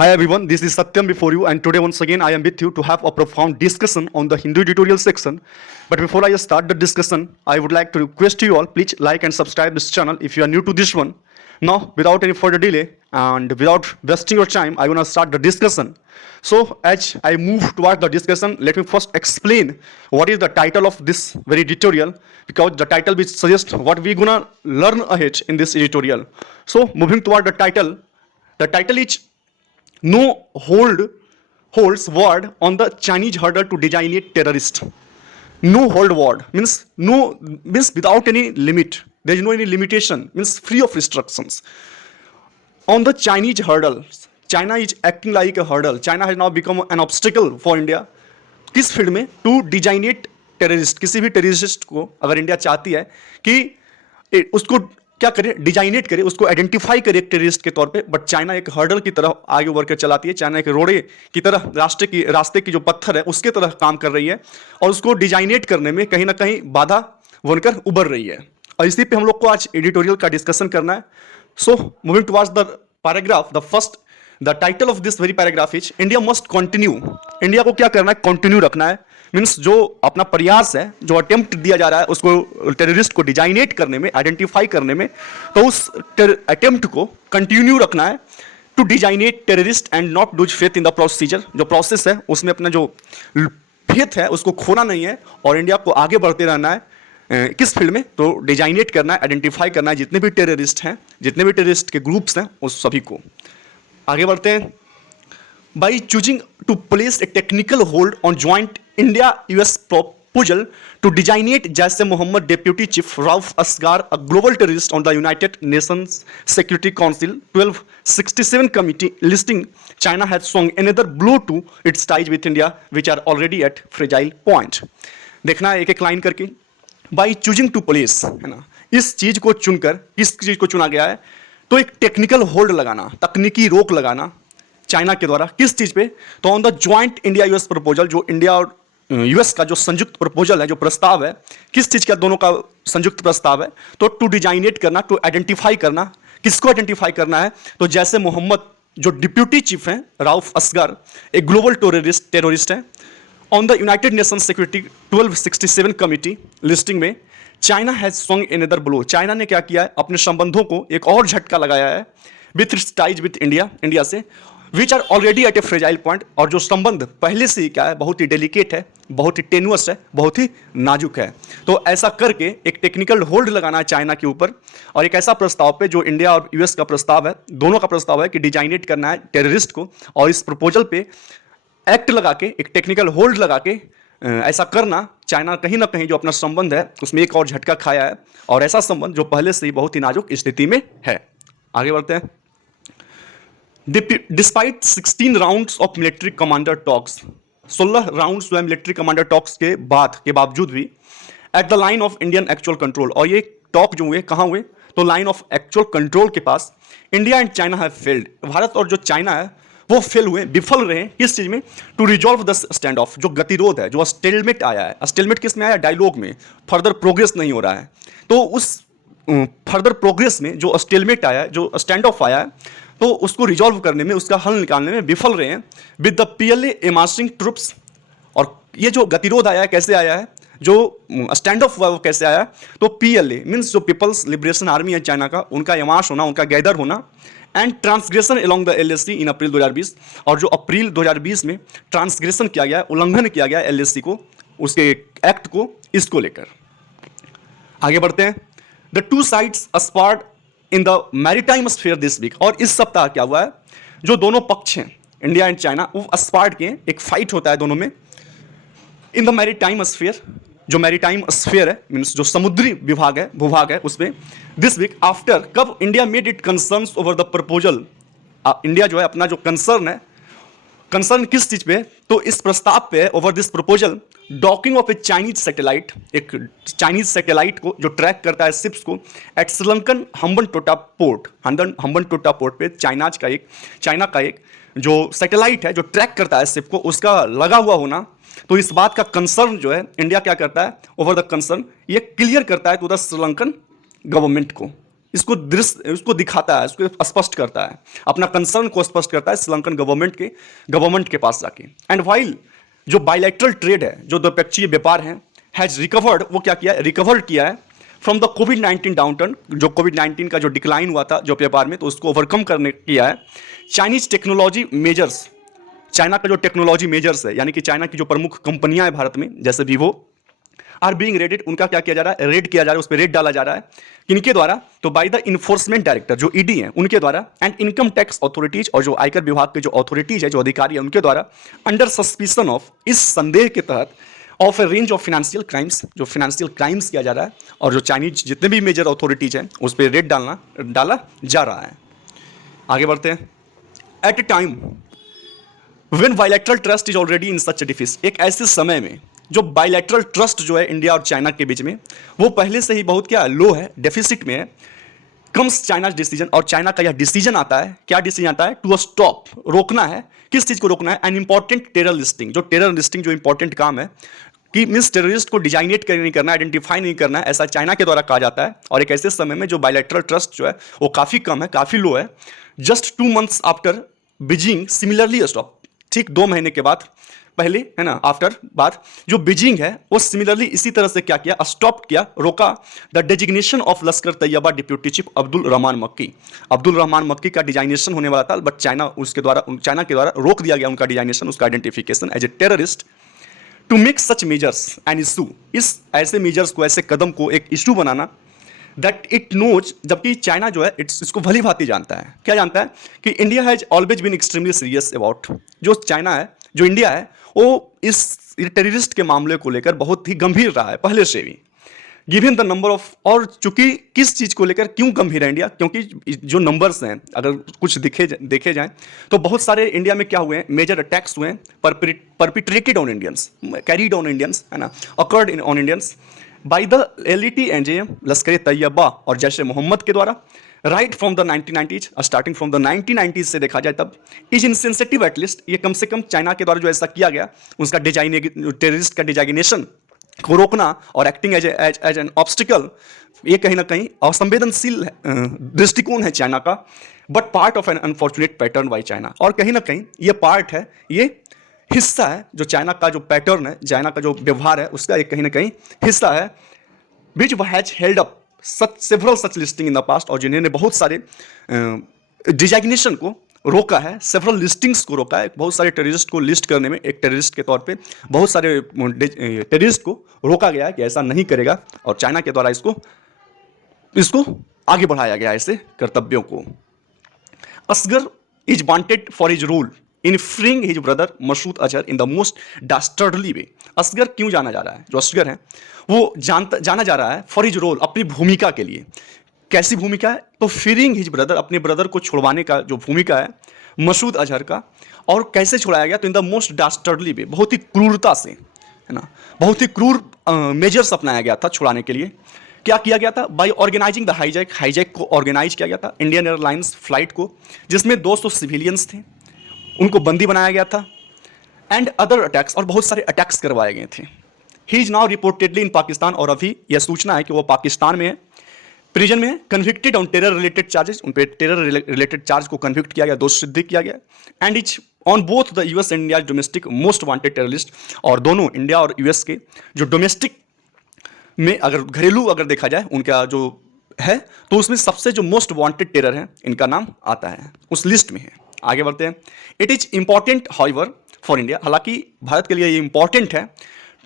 Hi everyone, this is Satyam before you, and today once again I am with you to have a profound discussion on the Hindu tutorial section. But before I start the discussion, I would like to request you all, please like and subscribe this channel if you are new to this one. Now, without any further delay and without wasting your time, I want to start the discussion. So, as I move towards the discussion, let me first explain what is the title of this very tutorial, because the title will suggest what we're gonna learn ahead in this tutorial. So, moving toward the title is no holds word on the Chinese hurdle to designate terrorist. No hold word means without any limit. There is no any limitation, means free of restrictions. On the Chinese hurdles, China is acting like a hurdle. China has now become an obstacle for India. किस field में? To designate terrorist. किसी भी terrorist को अगर India चाहती है कि उसको क्या करे, डिजाइनेट करे, उसको आइडेंटिफाई करे एक टेररिस्ट के तौर पे, बट चाइना एक हर्डल की तरह आगे बढ़ कर चलाती है. चाइना एक रोड़े की तरह रास्ते की जो पत्थर है उसके तरह काम कर रही है और उसको डिजाइनेट करने में कहीं ना कहीं बाधा बनकर उभर रही है. और इसी पे हम लोग को आज एडिटोरियल का डिस्कशन करना है. So moving towards the paragraph, the title of this very paragraph is India must continue. India को क्या करना है? कंटिन्यू रखना है. मीन्स जो अपना प्रयास है, जो अटेम्प्ट दिया जा रहा है उसको टेररिस्ट को डिजाइनेट करने में, आइडेंटिफाई करने में, तो उस अटेम्प्ट को कंटिन्यू रखना है. To designate terrorist and not lose faith in the procedure. जो प्रोसेस है उसमें अपना जो फेथ है उसको खोना नहीं है और इंडिया को आगे बढ़ते रहना है. किस फील्ड में? तो डिजाइनेट करना है, आइडेंटिफाई करना है जितने भी टेररिस्ट हैं, जितने भी टेररिस्ट के ग्रुप्स हैं उस सभी को. आगे बढ़ते हैं. By choosing to place a technical hold on joint India US proposal to designate Jaish-e-Mohammed Deputy Chief Rauf Asghar a global terrorist on the United Nations Security Council 1267 committee listing, China has swung another blow to its ties with India, which are already at fragile point. देखना है एक एक line करके. By choosing to place, है ना, इस चीज को चुनकर, किस चीज को चुना गया है? तो एक टेक्निकल होल्ड लगाना, तकनीकी रोक लगाना चाइना के द्वारा. किस चीज पे? तो on the joint India US proposal, जो इंडिया और यूएस का जो संयुक्त प्रपोजल है, जो प्रस्ताव है, किस चीज का? दोनों का संयुक्त प्रस्ताव है. तो टू डिजाइनेट करना, टू आइडेंटिफाई करना. किसको आइडेंटिफाई करना है? तो जैसे मोहम्मद जो डिप्यूटी चीफ हैं, राउफ असगर, एक ग्लोबल टेररिस्ट है. On the United Nation security 1267 committee listing में China has swung another blow. China ने क्या किया है? अपने संबंधों को एक और झटका लगाया है with its ties with India से, which are already at a fragile point. और जो संबंध पहले से ही क्या है? बहुत ही डेलिकेट है, बहुत ही टेनुअस है, बहुत ही नाजुक है. तो ऐसा करके एक टेक्निकल होल्ड लगाना है चाइना के ऊपर. और एक ऐसा प्रस्ताव पे, जो इंडिया और यूएस का प्रस्ताव है, दोनों का प्रस्ताव है कि डिजाइनेट करना है टेररिस्ट को, और इस प्रपोजल पे एक्ट लगा के, एक टेक्निकल होल्ड लगा के ऐसा करना. चाइना कहीं ना कहीं जो अपना संबंध है उसमें एक और झटका खाया है, और ऐसा संबंध जो पहले से ही बहुत ही नाजुक स्थिति में है. आगे बढ़ते हैं. Despite 16 rounds of military commander talks, 16 rounds जो है मिलिट्री कमांडर टॉक्स के बावजूद भी, at the line of Indian actual control. और ये टॉक जो हुए कहाँ हुए? तो लाइन ऑफ एक्चुअल कंट्रोल के पास. India and China have failed. Bharat और जो चाइना है वो फेल हुए, विफल रहे. किस चीज में? To resolve the stand off. जो गतिरोध है, जो स्टेलमेट आया है. स्टेलमेट किस में आया? डायलॉग में. फर्दर प्रोग्रेस नहीं हो रहा है. तो उस फर्दर प्रोग्रेस में जो स्टेलमेट आया है, जो स्टैंड ऑफ आया है, तो उसको रिजॉल्व करने में, उसका हल निकालने में विफल रहे हैं. With the PLA amassing troops. और ये जो गतिरोध आया है कैसे आया है? जो स्टैंड ऑफ हुआ वो कैसे आया? तो पीएलए मीन्स जो पीपल्स लिबरेशन आर्मी है चाइना का, उनका एमाश होना, उनका गैदर होना, and transgression along the LAC in April 2020. और जो अप्रैल 2020 में ट्रांसग्रेशन किया गया, उल्लंघन किया गया एलएसी को, उसके एक्ट को, इसको लेकर. आगे बढ़ते हैं. The two sides sparred in the maritime sphere this week. और इस सप्ताह क्या हुआ है? जो दोनों पक्ष हैं, इंडिया एंड चाइना, वो अस्पार्ड के, एक फाइट होता है दोनों में इन द मैरीटाइम स्फीयर. जो मैरीटाइम स्फीयर है मीन्स जो समुद्री विभाग है, भूभाग है, उसमें दिस वीक आफ्टर, कब? India made it concerns over the proposal. India जो है अपना जो कंसर्न है, कंसर्न किस चीज पे? तो इस प्रस्ताव पे, over this proposal, docking of a Chinese satellite, एक चाइनीज सैटेलाइट को जो ट्रैक करता है शिप्स को, at Sri Lankan Hambantota port. Hambantota port पे चाइना का एक जो सैटेलाइट है जो ट्रैक करता है शिप को, उसका लगा हुआ होना. तो इस बात का कंसर्न जो है इंडिया क्या करता है? ओवर द कंसर्न, ये क्लियर करता है टू द श्रीलंकन गवर्नमेंट को. उसको दिखाता है, उसको स्पष्ट करता है, अपना कंसर्न को स्पष्ट करता है श्रीलंकन गवर्नमेंट के पास जाके। एंड वाइल जो बायलैटरल ट्रेड है, जो द्विपक्षीय व्यापार है, हैज रिकवर्ड, वो क्या किया है, रिकवर किया है फ्रॉम द कोविड-19 डाउनटर्न, जो कोविड-19 का जो डिक्लाइन हुआ था जो व्यापार में, तो उसको ओवरकम करने किया है। चाइनीज टेक्नोलॉजी मेजर्स, चाइना का जो टेक्नोलॉजी मेजर्स है, यानी कि चाइना की जो प्रमुख कंपनियां हैं भारत में, जैसे वीवो, आर बीइंग रेडेड, उनका क्या किया जा रहा है, रेड किया जा रहा है, उस पर रेड डाला जा रहा है। किनके द्वारा, तो बाय द इन्फोर्समेंट डायरेक्टर, जो ईडी है उनके द्वारा, एंड इनकम टैक्स अथॉरिटीज, और जो आयकर विभाग के जो अथॉरिटीज है, जो अधिकारी है, उनके द्वारा, अंडर सस्पिशन ऑफ, इस संदेह के तहत, of A range of financial crimes, जो फाइनेंशियल क्राइम्स किया जा रहा है, और जो चाइनीज जितने भी मेजर अथॉरिटीज हैं उस पर रेड डाला जा रहा है। आगे बढ़ते हैं। At a time when bilateral trust is already in such deficit, एक ऐसे समय में जो बायलैटरल ट्रस्ट जो है इंडिया और चाइना के बीच में, वो पहले से ही बहुत क्या लो है, डेफिसिट में है। कम्स चाइना डिसीजन, और चाइना का यह डिसीजन आता है, क्या डिसीजन आता है, टू स्टॉप, रोकना है, किस चीज को रोकना है, एन इंपॉर्टेंट टेरर लिस्टिंग, जो टेरर लिस्टिंग जो इंपॉर्टेंट काम है, कि मीन्स टेररिस्ट को डिजाइनेट नहीं करना, आइडेंटिफाई नहीं करना है, ऐसा चाइना के द्वारा कहा जाता है। और एक ऐसे समय में जो बायलैटरल ट्रस्ट जो है वो काफ़ी कम है, काफ़ी लो है। Just 2 months after Beijing similarly stop, ठीक 2 महीने के बाद, पहले है ना, आफ्टर बाद, जो बीजिंग है वो सिमिलरली इसी तरह से क्या किया, स्टॉप किया, रोका the designation of Lashkar Taiba deputy chief Abdul Rahman मक्की। अब्दुल रहमान मक्की का डिजाइनेशन होने वाला था, बट चाइना के द्वारा रोक दिया गया उनका डिजाइनेशन, उसका identification as a terrorist. To make such measures an issue, इस ऐसे मेजर्स को, ऐसे कदम को एक इशू बनाना, दैट इट नोज, जबकि चाइना जो है इसको भली भांति जानता है, क्या जानता है, कि India has always been extremely serious about, जो चाइना है, जो इंडिया है, वो इस टेररिस्ट के मामले को लेकर बहुत ही गंभीर रहा है पहले से भी, गिवन द नंबर ऑफ, और चूंकि किस चीज़ को लेकर क्यों गंभीर है इंडिया, क्योंकि जो नंबर्स हैं, अगर कुछ देखे जाएं तो बहुत सारे इंडिया में क्या हुए हैं, मेजर अटैक्स हुए हैं, perpetrated on Indians, carried on Indians, है ना, occurred on Indians by the LET NJM, Lashkar Taiba और जैश ए मोहम्मद के द्वारा, right from the 1990s, starting from the 1990s से देखा जाए तब, इज इनसेंसिटिव एटलीस्ट, ये कम से कम चाइना के द्वारा जो ऐसा किया गया, उसका टेररिस्ट का डिजाइनेशन को रोकना और एक्टिंग एज एन ऑब्स्टिकल, ये कहीं ना कहीं असंवेदनशील दृष्टिकोण है चाइना का, but part of an unfortunate pattern by China, और कहीं ना कहीं ये पार्ट है, ये हिस्सा है, जो चाइना का जो पैटर्न है, चाइना का जो व्यवहार है, उसका एक कहीं ना कहीं हिस्सा है, which has held up several such listing in the past, और जिन्होंने बहुत सारे डिजाइनेशन को रोका है, सेवरल लिस्टिंग्स को रोका है, बहुत सारे टेररिस्ट को लिस्ट करने में, एक टेररिस्ट के तौर पे बहुत सारे टेररिस्ट को रोका गया है कि ऐसा नहीं करेगा, और चाइना के द्वारा इसको आगे बढ़ाया गया ऐसे कर्तव्यों को। Asghar is wanted for his role in freeing his brother Masood Azhar in the most dastardly way. Asghar क्यों जाना जा रहा है, जो असगर है वो जाना जा रहा है फॉर हिज रोल, अपनी भूमिका के लिए। कैसी भूमिका है, तो फ्रीइंग हिज ब्रदर, अपने ब्रदर को छुड़वाने का जो भूमिका है मसूद अजहर का, और कैसे छुड़ाया गया, तो इन द मोस्ट डास्टर्डली वे, बहुत ही क्रूरता से, है ना, बहुत ही क्रूर मेजर्स अपनाया गया था छुड़ाने के लिए। क्या किया गया था, बाय ऑर्गेनाइजिंग द हाईजैक को ऑर्गेनाइज किया गया था, इंडियन एयरलाइंस फ्लाइट को, जिसमें 200 सिविलियंस थे, उनको बंदी बनाया गया था, एंड अदर अटैक्स, और बहुत सारे अटैक्स करवाए गए थे। ही इज नाउ रिपोर्टेडली इन पाकिस्तान, और अभी यह सूचना है कि वो पाकिस्तान में है, प्रिजन में है, convicted on terror related charges, उन पर टेरर रिलेटेड चार्ज को कन्विक्ट किया गया, दोष सिद्ध किया गया, and is on both the US and India domestic most wanted terrorist, और दोनों इंडिया और यूएस के जो डोमेस्टिक में, अगर घरेलू अगर देखा जाए उनका जो है, तो उसमें सबसे जो मोस्ट वांटेड टेरर है, इनका नाम आता है, उस लिस्ट में है। आगे बढ़ते हैं। It is important however for India, हालांकि भारत के लिए ये इंपॉर्टेंट है,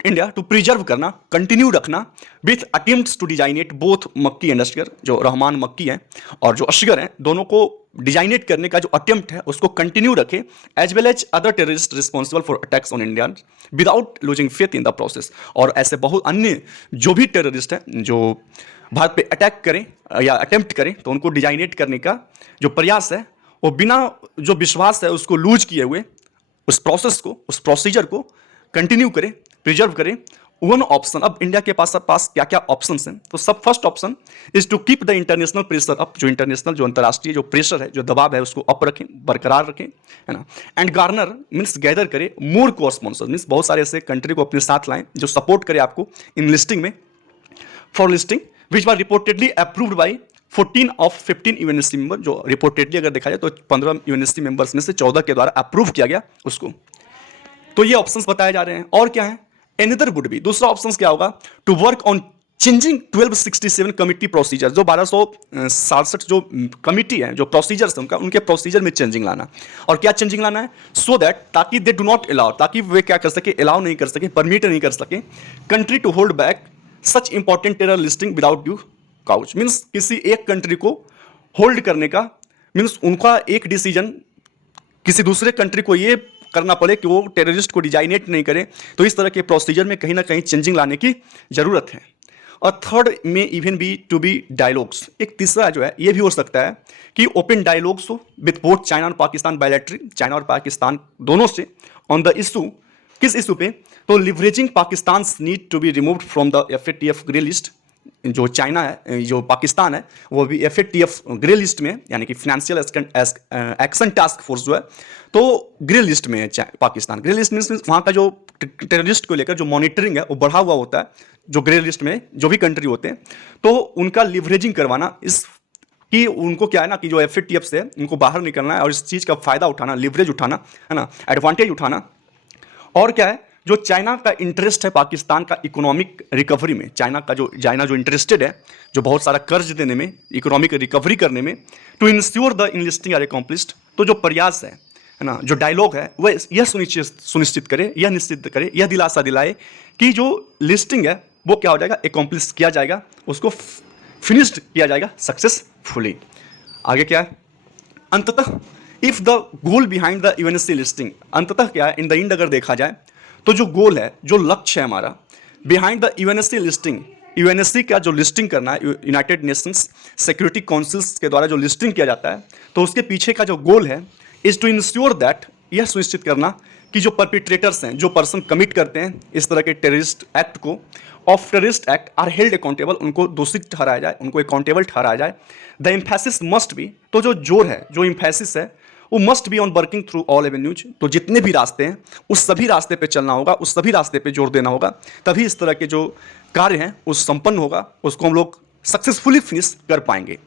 इंडिया टू प्रिजर्व करना, कंटिन्यू रखना, विथ अटेम्प्ट्स टू डिजाइनेट बोथ मक्की एंड असगर, जो रहमान मक्की हैं और जो असगर हैं, दोनों को डिजाइनेट करने का जो अटेम्प्ट है उसको कंटिन्यू रखे, as well as other terrorist responsible for attacks on India without losing faith in the process. और ऐसे बहुत अन्य जो भी टेररिस्ट हैं जो भारत पे अटैक करें या अटेम्प्ट करें, तो उनको डिजाइनेट करने का जो प्रयास है वो बिना जो विश्वास है उसको लूज किए हुए उस प्रोसेस को, उस प्रोसीजर को कंटिन्यू करें, प्रिजर्व करें। वन ऑप्शन, अब इंडिया के पास क्या क्या ऑप्शन हैं, तो सब first option is to keep the international pressure up, जो इंटरनेशनल जो अंतर्राष्ट्रीय जो प्रेशर है, जो दबाव है, उसको अप रखें, बरकरार रखें, है ना। एंड गार्नर मीन्स गैदर करें मोर को स्पॉन्सर, मीन्स बहुत सारे ऐसे कंट्री को अपने साथ लाएं जो सपोर्ट करे आपको इन लिस्टिंग में, for listing which were reportedly approved by 14 of 15 UNSC member, जो रिपोर्टेडली अगर देखा जाए तो 15 यूएनएससी मेंबर्स में से 14 के द्वारा अप्रूव किया गया उसको। तो ये ऑप्शंस बताए जा रहे हैं। और क्या है, एनदर वुड बी, दूसरा ऑप्शन क्या होगा, to work on changing 1267 committee procedure, जो 1267 जो कमिटी है, जो प्रोसीजर्स है उनका, उनके प्रोसीजर में चेंजिंग लाना। और क्या चेंजिंग लाना है, सो दैट, ताकि दे डू नॉट अलाउ, ताकि वे क्या कर सके, अलाउ नहीं कर सके, परमिट नहीं कर सके country to hold back such important terror listing without due cause. Means किसी एक कंट्री को होल्ड करने का, मीन्स उनका एक डिसीजन किसी दूसरे कंट्री को ये करना पड़े कि वो टेररिस्ट को डिजाइनेट नहीं करे। तो इस तरह के प्रोसीजर में कहीं ना कहीं चेंजिंग लाने की जरूरत है। और थर्ड में even be to be dialogues, एक तीसरा जो है ये भी हो सकता है कि ओपन डायलॉग्स हो विद बोथ चाइना और पाकिस्तान बायलैटरल, चाइना और पाकिस्तान दोनों से, ऑन द इशू, किस इशू पे, तो leveraging Pakistan need to be removed from the FATF grey list. जो चाइना है, जो पाकिस्तान है, वो भी FATF ग्रे लिस्ट में, यानी कि फाइनेंशियल एक्शन टास्क फोर्स जो है, तो ग्रे लिस्ट में है पाकिस्तान। ग्रे लिस्ट मीन्स वहाँ का जो टेररिस्ट को लेकर जो मॉनिटरिंग है वो बढ़ा हुआ होता है। जो ग्रे लिस्ट में जो भी कंट्री होते हैं, तो उनका लिवरेजिंग करवाना, इस कि उनको क्या है ना कि जो FATF से उनको बाहर निकलना है और इस चीज़ का फायदा उठाना, लिवरेज उठाना है ना, एडवांटेज उठाना। और क्या है, जो चाइना का इंटरेस्ट है पाकिस्तान का इकोनॉमिक रिकवरी में, चाइना जो इंटरेस्टेड है, जो बहुत सारा कर्ज देने में, इकोनॉमिक रिकवरी करने में, to ensure the enlisting are accomplished. तो जो प्रयास है ना, जो डायलॉग है, वह यह सुनिश्चित करे, यह निश्चित करे, यह दिलासा दिलाए कि जो लिस्टिंग है वो क्या हो जाएगा, एकम्प्लिश किया जाएगा, उसको फिनिश्ड किया जाएगा सक्सेसफुली। आगे क्या है, अंततः if the goal behind the UNSC listing, अंततः क्या है, इन द एंड अगर देखा जाए तो जो गोल है, जो लक्ष्य है हमारा behind the UNSC listing, UNSC का जो लिस्टिंग करना है, यूनाइटेड नेशंस सिक्योरिटी काउंसिल्स के द्वारा जो लिस्टिंग किया जाता है, तो उसके पीछे का जो गोल है इज टू इंश्योर दैट, यह सुनिश्चित करना कि जो परपिट्रेटर्स हैं, जो पर्सन कमिट करते हैं इस तरह के टेररिस्ट एक्ट को, of terrorist act, are held accountable, उनको दोषी ठहराया जाए, उनको अकाउंटेबल ठहराया जाए। द एम्फेसिस मस्ट बी, तो जो जोर है, जो एम्फेसिस है, वो must be on working through all avenues, तो जितने भी रास्ते हैं उस सभी रास्ते पे चलना होगा, उस सभी रास्ते पे जोर देना होगा, तभी इस तरह के जो कार्य हैं उस संपन्न होगा, उसको हम लोग सक्सेसफुली फिनिश कर पाएंगे।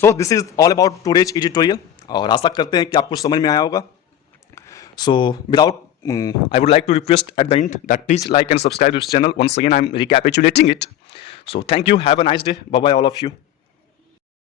So this is all about today's editorial, और आशा करते हैं कि आपको समझ में आया होगा। So without I would like to request at the end that please like and subscribe this channel. Once again, I'm recapitulating it. So thank you. Have a nice day. Bye bye all of you.